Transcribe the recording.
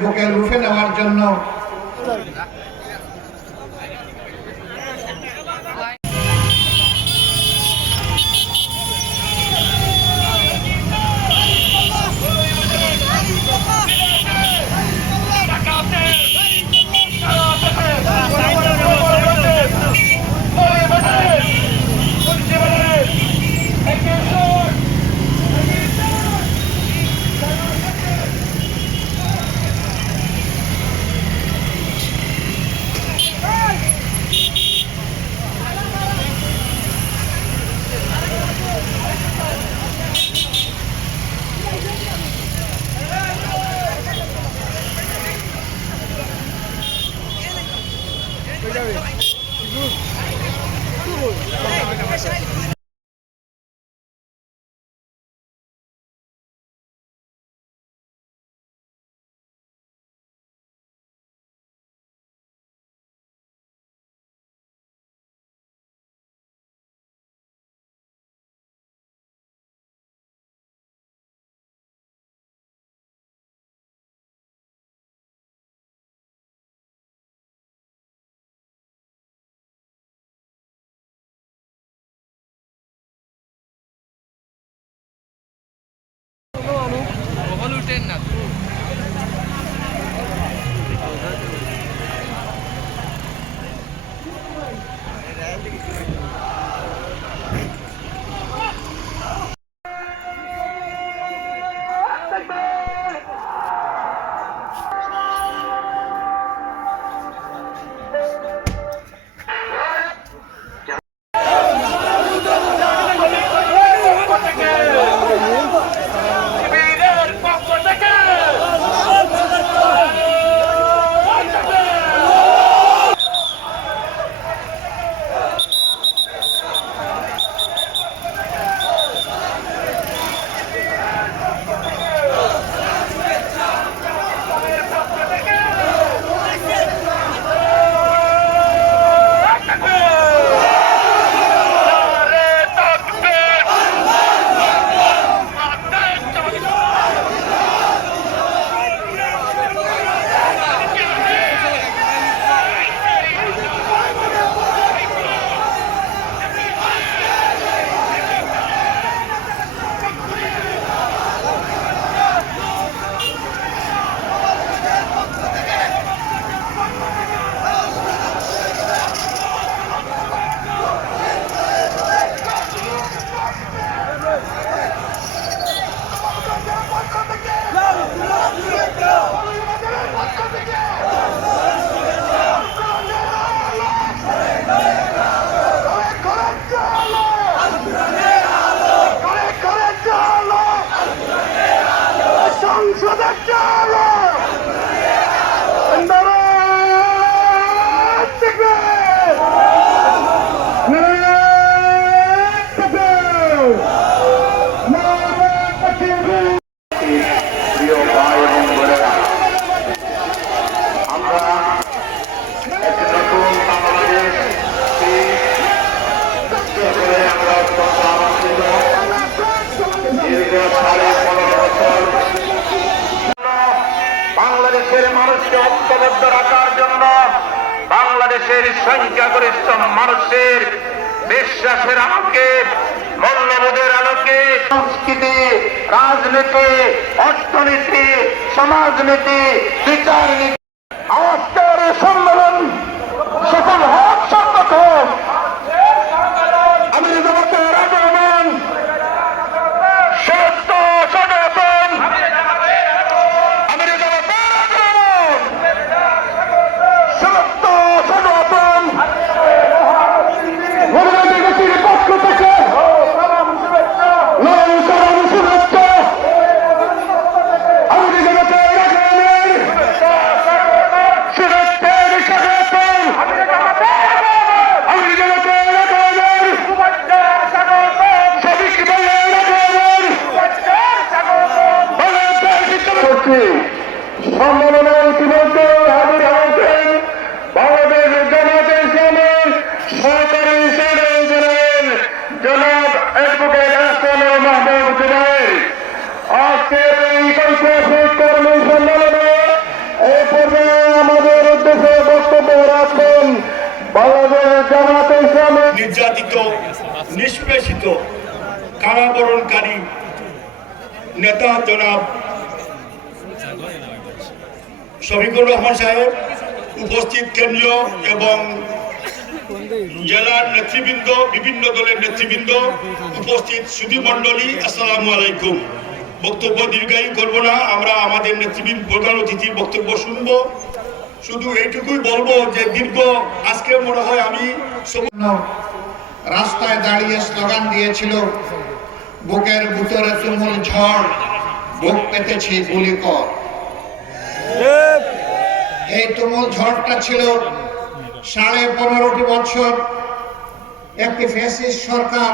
বুকে রুখে নেওয়ার জন্য বাংলাদেশের মানুষকে ঐক্যবদ্ধ রাখার জন্য বাংলাদেশের সংখ্যাগরিষ্ঠ মানুষের বিশ্বাসের আলোকে, মূল্যবোধের আলোকে সংস্কৃতি, রাজনীতি, অর্থনীতি, সমাজনীতি, বিচারনীতি আজকের সম্মেলন সফল হোক, সংগত হোক। আমি জগতের আগমন সত্য সনাতন পক্ষ থেকে শুভেচ্ছা। আমি জগতের জামাতে ইসলামী নির্যাতিত নিষ্পেষিত কারাবরণকারী নেতা জনাব শফিকুর রহমান সাহেব, উপস্থিত কেন্দ্রীয় এবং জেলার নেতৃবৃন্দ, বিভিন্ন দলের নেতৃবৃন্দ, উপস্থিত সুধী মণ্ডলী, আসসালামু আলাইকুম। বক্তব্য দীর্ঘায়ী করব না, আমরা আমাদের নেতৃবৃন্দ প্রধান অতিথির বক্তব্য শুনব। শুধু এইটুকুই বলবো যে দীর্ঘ আজকে মনে হয় আমি রাস্তায় দাঁড়িয়ে স্লোগান দিয়েছিল, বুকের ভিতরে তুমুল ঝড়, বুক পেতেছি গুলি কর। এই তুমুল ঝড়টা ছিল 15.5 বছর একটি ফ্যাসিস্ট সরকার